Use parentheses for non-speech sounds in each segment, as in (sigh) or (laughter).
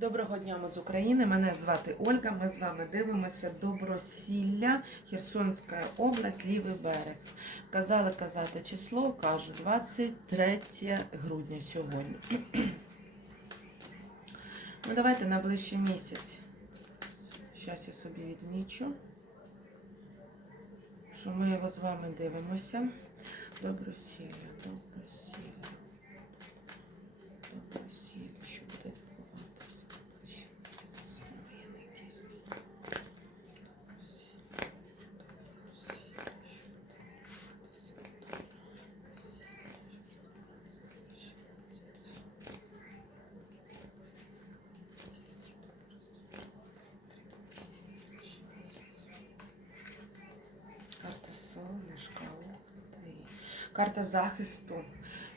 Доброго дня, ми з України. Мене звати Ольга. Ми з вами дивимося Добросілля, Херсонська область, лівий берег. Казали казати число, кажу 23 грудня сьогодні. (clears throat) Ну, давайте на ближчий місяць. Зараз я собі відмічу, що ми його з вами дивимося. Добросілля, добросілля. Добросілля, що буде відбуватися? Ближчий місяць з воєнних дій. Добросілля, добросілля, що буде відбуватися? Ти. Карта захисту,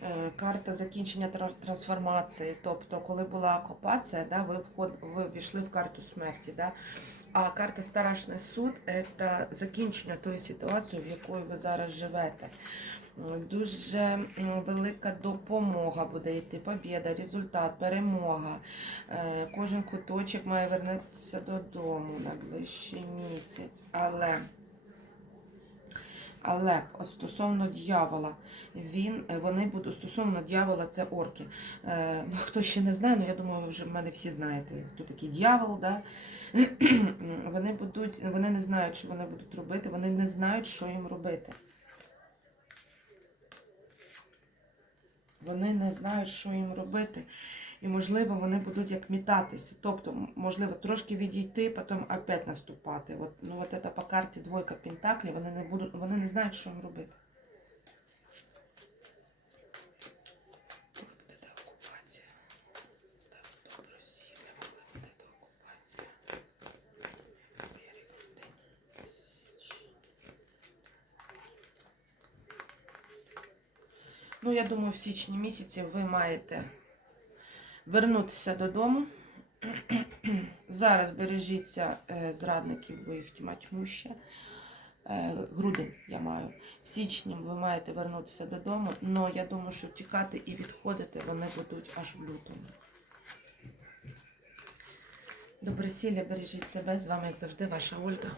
е, карта закінчення трансформації. Тобто, коли була окупація, да, ви, вход, ви ввійшли в карту смерті. Да? А карта Старашний суд це закінчення тої ситуації, в якої ви зараз живете. Дуже велика допомога буде йти, побіда, результат, перемога. Е, Кожен куточок має вернутися додому на ближчий місяць. Але але от стосовно дьявола, він, е, вони будуть стосовно дьявола, це орки. Е, ну, хто ще не знає, ну я думаю, ви вже в мене всі знаєте, хто такий дьявол. Да? (clears throat) вони, будуть, вони не знають, що вони будуть робити, вони не знають, що їм робити. Вони не знають, що їм робити. І, можливо, вони будуть як мітатися. Тобто, можливо, трошки відійти, потім опять наступати. От, ну, от це по карті двойка Пентаклів, вони не будуть, вони не знають, що їм робити. Коли буде та окупація? Так, добре, сіля, коли буде та окупація? Берег, День, Січ. Ну, я думаю, в січні місяці ви маєте вернутися додому. (clears throat) Зараз бережіться е, зрадників, бо їх тьма тьмуща. Е, Грудень я маю. В січні ви маєте вернутися додому, але я думаю, що тікати і відходити вони будуть аж в лютому. Добросілля, бережіть себе. З вами, як завжди, ваша Ольга.